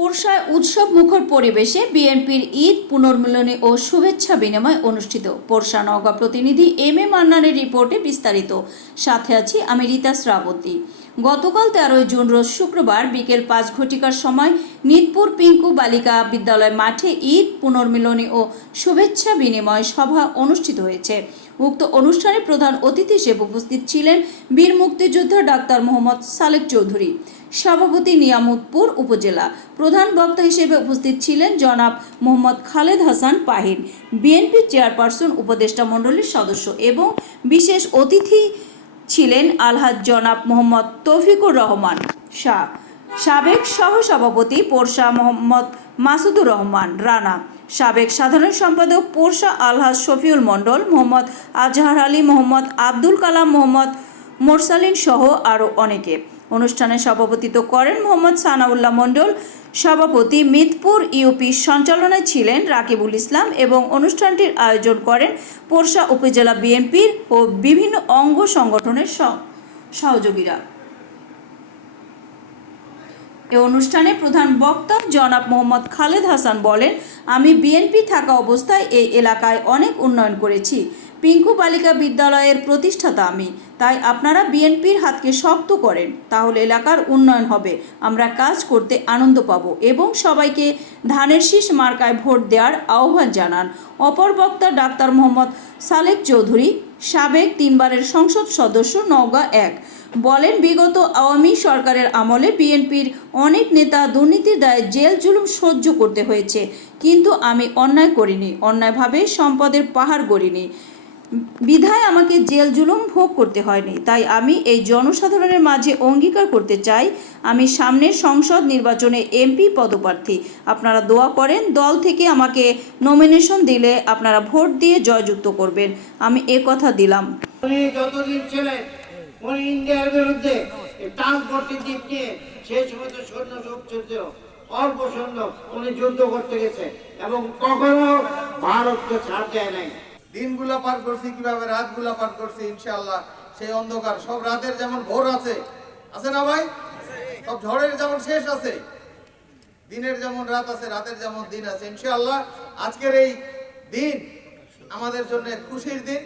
পোরশায় উৎসব মুখর পরিবেশে বিএনপির ঈদ পুনর্মিলনী ও শুভেচ্ছা বিনিময় অনুষ্ঠিত। পোরশা নওগাঁ প্রতিনিধি এম মান্নানের রিপোর্টে বিস্তারিত। সাথে আছি আমি রীতা শ্রাবন্তী। গতকাল 13 জুন রোজ শুক্রবার বিকেল 5 ঘটিকার সময় নিদপুর পিঙ্কু বালিকা বিদ্যালয় মাঠে ঈদ পুনর্মিলনী ও শুভেচ্ছা বিনিময় সভা অনুষ্ঠিত হয়েছে। উক্ত অনুষ্ঠানে প্রধান অতিথি হিসেবে উপস্থিত ছিলেন বীর মুক্তিযোদ্ধা ডাক্তার মোহাম্মদ সালেক চৌধুরী, সভাপতি নিয়ামতপুর উপজেলা। প্রধান বক্তা হিসেবে উপস্থিত ছিলেন জনাব মোহাম্মদ খালেদ হাসান পাহিন, বিএনপি চেয়ারপারসন উপদেষ্টা মণ্ডলীর সদস্য, এবং বিশেষ অতিথি ছিলেন আলহাজ জনাব মোহাম্মদ তৌফিকুর রহমান শাহ, সাবেক সহসভাপতি পোরশা মোহাম্মদ মাসুদুর রহমান রানা, সাবেক সাধারণ সম্পাদক পোরশা আলহাজ শফিউল মণ্ডল, মোহাম্মদ আজহার আলী, মোহাম্মদ আব্দুল কালাম, মোহাম্মদ মোরসালিন সহ আরও অনেকে। অনুষ্ঠানে সভাপতিত্ব করেন মোহাম্মদ সানাউল্লাহ মণ্ডল, সভাপতি মিদপুর ইউপি। সঞ্চালনায় ছিলেন রাকিবুল ইসলাম এবং অনুষ্ঠানটির আয়োজন করেন পোরশা উপজেলা বিএনপির ও বিভিন্ন অঙ্গ সংগঠনের সহযোগীরা। এ অনুষ্ঠানে প্রধান বক্তা জনাব মোহাম্মদ খালেদ হাসান বলেন, আমি বিএনপি থাকা অবস্থায় এই এলাকায় অনেক উন্নয়ন করেছি। পিঙ্কু বালিকা বিদ্যালয়ের প্রতিষ্ঠাতা আমি, তাই আপনারা বিএনপির হাতকে শক্ত করেন, তাহলে এলাকার উন্নয়ন হবে। আমরা কাজ করতে আনন্দ পাব এবং সবাইকে ধানের শীষ মার্কায় ভোট দেওয়ার আহ্বান জানান। অপর বক্তা ডাক্তার মোহাম্মদ সালেক চৌধুরী, সাবেক 3 বারের সংসদ সদস্য নওগাঁ 1, বলেন, বিগত আওয়ামী সরকারের আমলে বিএনপির অনেক নেতা দুর্নীতির দায়ে জেল জুলুম সহ্য করতে হয়েছে, কিন্তু আমি অন্যায় করিনি, অন্যায়ভাবে সম্পদের পাহাড় গড়িনি, বিধায় আমাকে জেল জুলুম ভোগ করতে হয়নি। তাই আমি এই জনসাধারণের মাঝে অঙ্গীকার করতে চাই, আমি সামনের সংসদ নির্বাচনে এমপি পদপ্রার্থী। আপনারা দোয়া করেন, দল থেকে আমাকে নমিনেশন দিলে আপনারা ভোট দিয়ে জয়যুক্ত করবেন। আমি কথা দিলাম। উনি যতদিন ছিলেন, উনি ইন্ডিয়ার বিরুদ্ধে ট্রান্সপোর্ট দ্বীপ নিয়ে সেই সময় তো সৈন্য শোক চলছিল, অল্প সৈন্য, উনি যুদ্ধ করতে গেছে এবং কখনো ভারতকে ছাড় দেয় নাই। দিনগুলা পার করছি কিভাবে, রাতগুলা পার করছি, ইনশাআল্লাহ সেই অন্ধকার সব রাতের যেমন ভোর আছে না ভাই, সব ঝড়ের যেমন শেষ আছে, দিনের যেমন রাত আছে, রাতের যেমন দিন আছে। ইনশাআল্লাহ আজকের এই দিন আমাদের জন্য খুশির দিন।